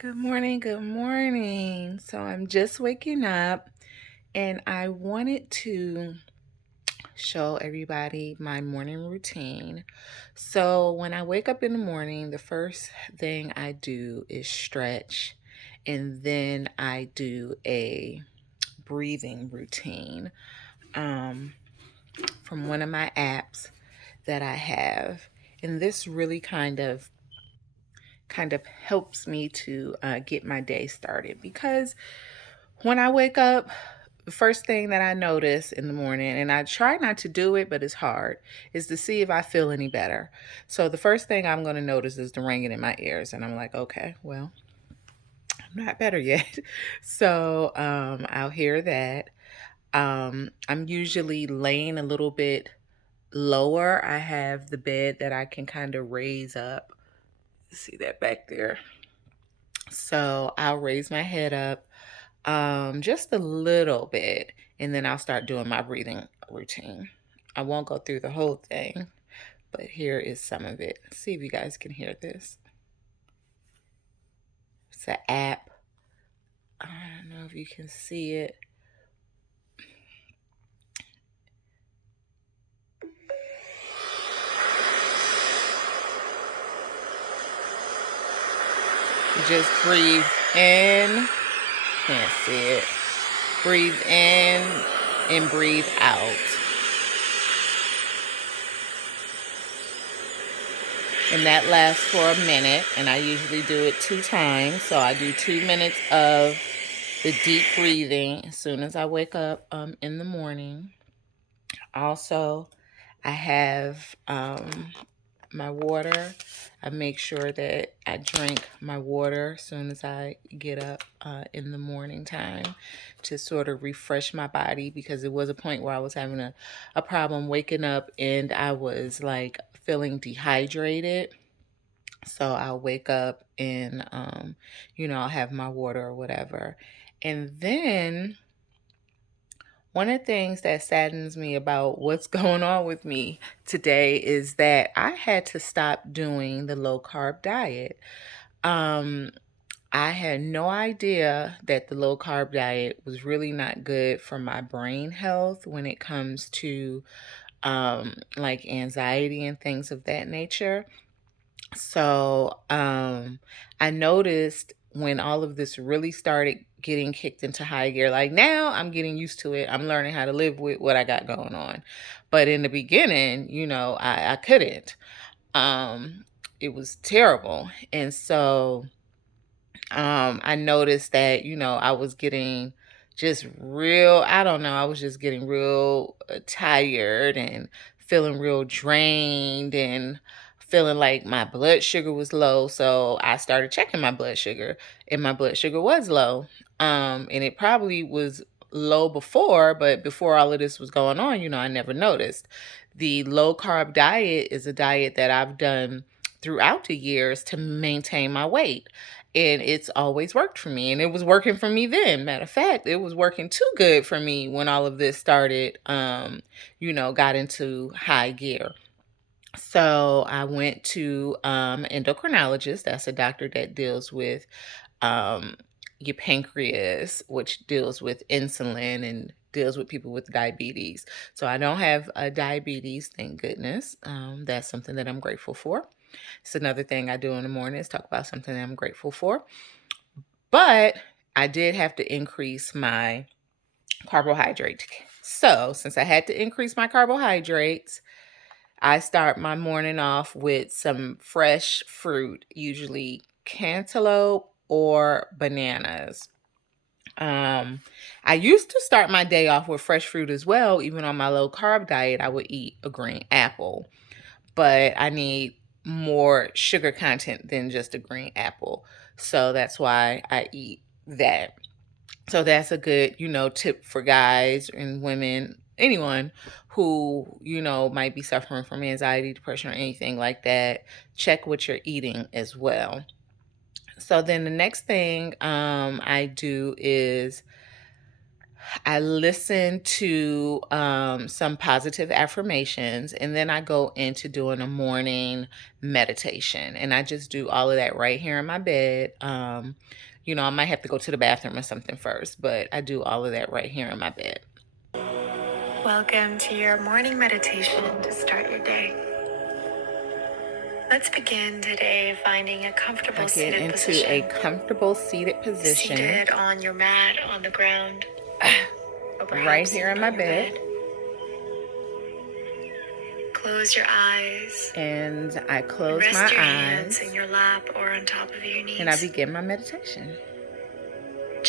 Good morning. Good morning. So I'm just waking up and I wanted to show everybody my morning routine. So when I wake up in the morning, the first thing I do is stretch and then I do a breathing routine um, from one of my apps that I have. And this really kind of helps me to get my day started because when I wake up, the first thing that I notice in the morning, and I try not to do it, but it's hard, is to see if I feel any better. So the first thing I'm going to notice is the ringing in my ears, and I'm like, okay, well, I'm not better yet. So I'll hear that. I'm usually laying a little bit lower. I have the bed that I can kind of raise up. See that back there? So I'll raise my head up just a little bit, and then I'll start doing my breathing routine. I won't go through the whole thing, but here is some of it. See if you guys can hear this. It's an app. I don't know if you can see it. You just breathe in. Can't see it. Breathe in and breathe out. And that lasts for a minute, and I usually do it 2 times. So I do 2 minutes of the deep breathing as soon as I wake up in the morning. Also, I have my water. I make sure that I drink my water as soon as I get up in the morning time to sort of refresh my body, because it was a point where I was having a problem waking up and I was like feeling dehydrated. So I'll wake up and, I'll have my water or whatever. And then one of the things that saddens me about what's going on with me today is that I had to stop doing the low carb diet. Um, I had no idea that the low carb diet was really not good for my brain health when it comes to like anxiety and things of that nature. So I noticed when all of this really started getting kicked into high gear, like now I'm getting used to it. I'm learning how to live with what I got going on. But in the beginning, I couldn't. Um, it was terrible. And so I noticed that, I was getting just real, I don't know, I was just getting real tired and feeling real drained and feeling like my blood sugar was low. So I started checking my blood sugar, and my blood sugar was low. And it probably was low before, but before all of this was going on, I never noticed. The low carb diet is a diet that I've done throughout the years to maintain my weight, and it's always worked for me, and it was working for me then. Matter of fact, it was working too good for me when all of this started, got into high gear. So I went to endocrinologist. That's a doctor that deals with um, your pancreas, which deals with insulin and deals with people with diabetes. So I don't have diabetes, thank goodness. That's something that I'm grateful for. It's another thing I do in the morning is talk about something that I'm grateful for. But I did have to increase my carbohydrate. So since I had to increase my carbohydrates, I start my morning off with some fresh fruit, usually cantaloupe or bananas. Um, I used to start my day off with fresh fruit as well. Even on my low carb diet, I would eat a green apple, but I need more sugar content than just a green apple. So that's why I eat that. So that's a good, tip for guys and women, anyone who, might be suffering from anxiety, depression, or anything like that. Check what you're eating as well. So then the next thing I do is I listen to some positive affirmations, and then I go into doing a morning meditation. And I just do all of that right here in my bed. I might have to go to the bathroom or something first, but I do all of that right here in my bed. Welcome to your morning meditation to start your day. Let's begin today finding a comfortable seated position. I get into a comfortable seated position. Seated on your mat, on the ground. Right here in my bed. Close your eyes. And I close my eyes. Rest your hands in your lap or on top of your knees. And I begin my meditation.